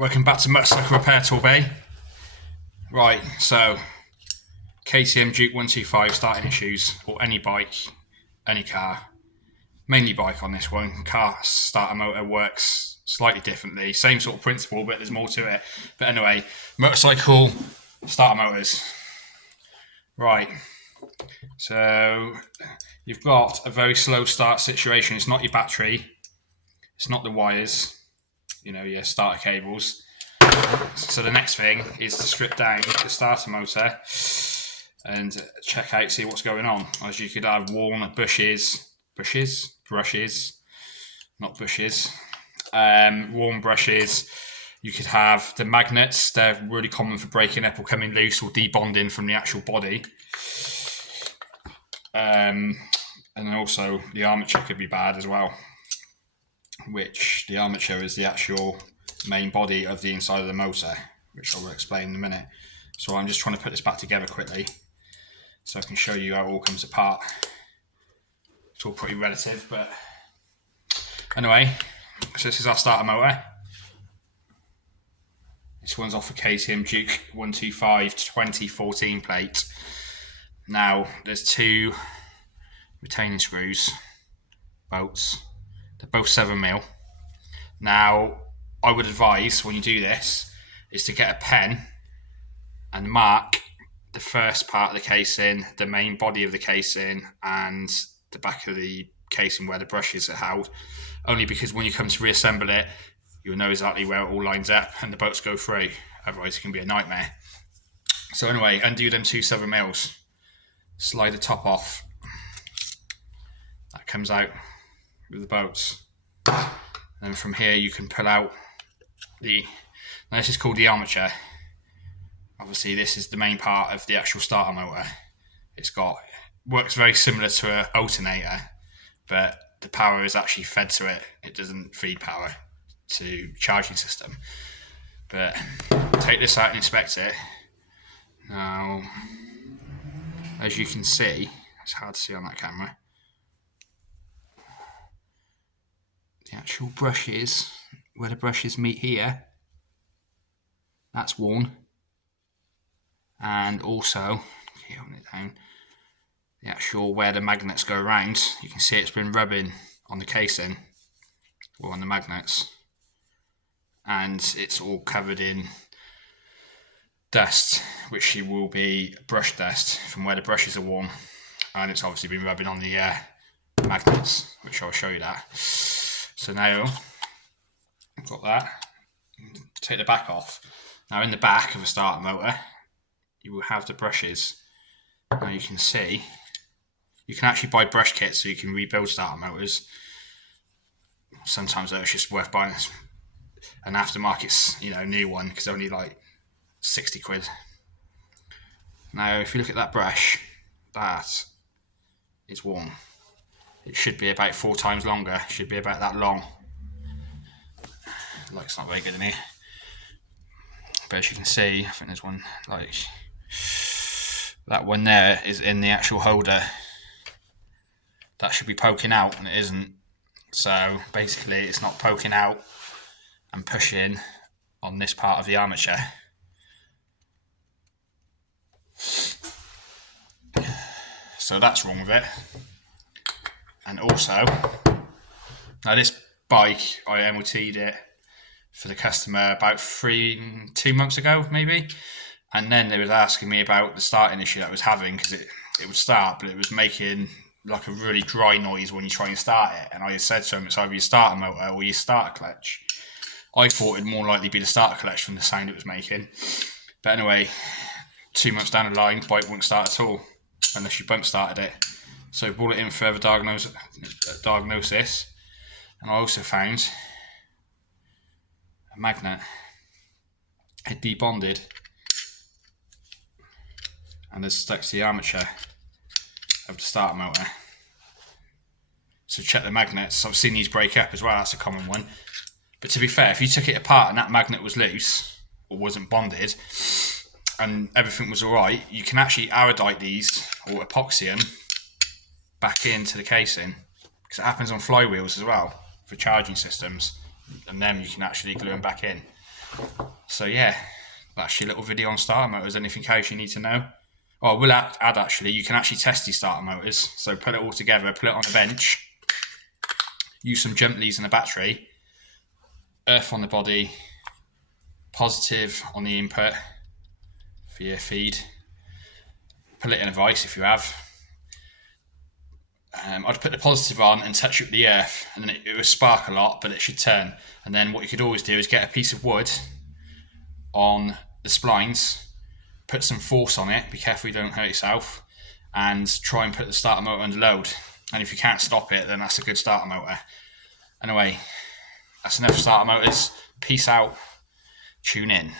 Welcome back to Motorcycle Repair Tool Bay. Right, so ktm125 starting issues, or any bike, any car, mainly bike on this one. Car starter motor works slightly differently, same sort of principle, but there's more to it. But anyway, motorcycle starter motors. Right, so you've got a very slow start situation. It's not your battery, it's not the wires, your starter cables. So the next thing is to strip down the starter motor and check out, see what's going on. As you could have worn brushes, worn brushes. You could have the magnets. They're really common for breaking up or coming loose or debonding from the actual body. And then also the armature could be bad as well, which the armature is the actual main body of the inside of the motor, which I will explain in a minute. So I'm just trying to put this back together quickly so I can show you how it all comes apart. It's all pretty relative, but anyway, so this is our starter motor. This one's off a ktm125 2014 plate. Now there's two retaining screws, bolts. They're both 7mm. Now I would advise when you do this is to get a pen and mark the first part of the casing, the main body of the casing, and the back of the casing where the brushes are held, only because when you come to reassemble it, you'll know exactly where it all lines up and the bolts go through. Otherwise it can be a nightmare. So anyway, undo them two 7mm, slide the top off, that comes out with the bolts. And from here you can pull out now this is called the armature. Obviously this is the main part of the actual starter motor. Works very similar to an alternator, but the power is actually fed to it. It doesn't feed power to charging system. But take this out and inspect it. Now, as you can see, it's hard to see on that camera, the actual brushes, where the brushes meet here, that's worn. And also, holding it down, the actual where the magnets go around, you can see it's been rubbing on the casing or on the magnets, and it's all covered in dust, which will be brush dust from where the brushes are worn, and it's obviously been rubbing on the magnets, which I'll show you that. So now I've got that. Take the back off. Now in the back of a starter motor you will have the brushes. Now you can see, you can actually buy brush kits so you can rebuild starter motors. Sometimes though it's just worth buying an aftermarket, new one, because they're only like 60 quid. Now if you look at that brush, that is worn. It should be about 4 times longer, it should be about that long. It's not very good in here. But as you can see, I think there's one, that one there is in the actual holder. That should be poking out, and it isn't. So basically it's not poking out and pushing on this part of the armature. So that's wrong with it. And also, now this bike, I MOT'd it for the customer about 2 months ago maybe, and then they were asking me about the starting issue that I was having, because it would start but it was making like a really dry noise when you try and start it, and I said to them it's either your starter motor or your starter clutch. I thought it'd more likely be the starter clutch from the sound it was making, but anyway, 2 months down the line, bike wouldn't start at all unless you bump started it. So I brought it in for further diagnosis, and I also found a magnet had debonded and has stuck to the armature of the starter motor. So check the magnets. I've seen these break up as well, that's a common one. But to be fair, if you took it apart and that magnet was loose or wasn't bonded and everything was alright, you can actually iodide these or epoxy them back into the casing, because it happens on flywheels as well for charging systems, and then you can actually glue them back in. So yeah, that's your little video on starter motors. Anything else you need to know? Oh, we'll add actually, you can actually test these starter motors. So put it all together, put it on a bench, use some jump leads and a battery, earth on the body, positive on the input for your feed, put it in a vise if you have. I'd put the positive on and touch it with the earth, and then it would spark a lot, but it should turn. And then what you could always do is get a piece of wood on the splines, put some force on it, be careful you don't hurt yourself, and try and put the starter motor under load. And if you can't stop it, then that's a good starter motor. Anyway, that's enough starter motors. Peace out. Tune in.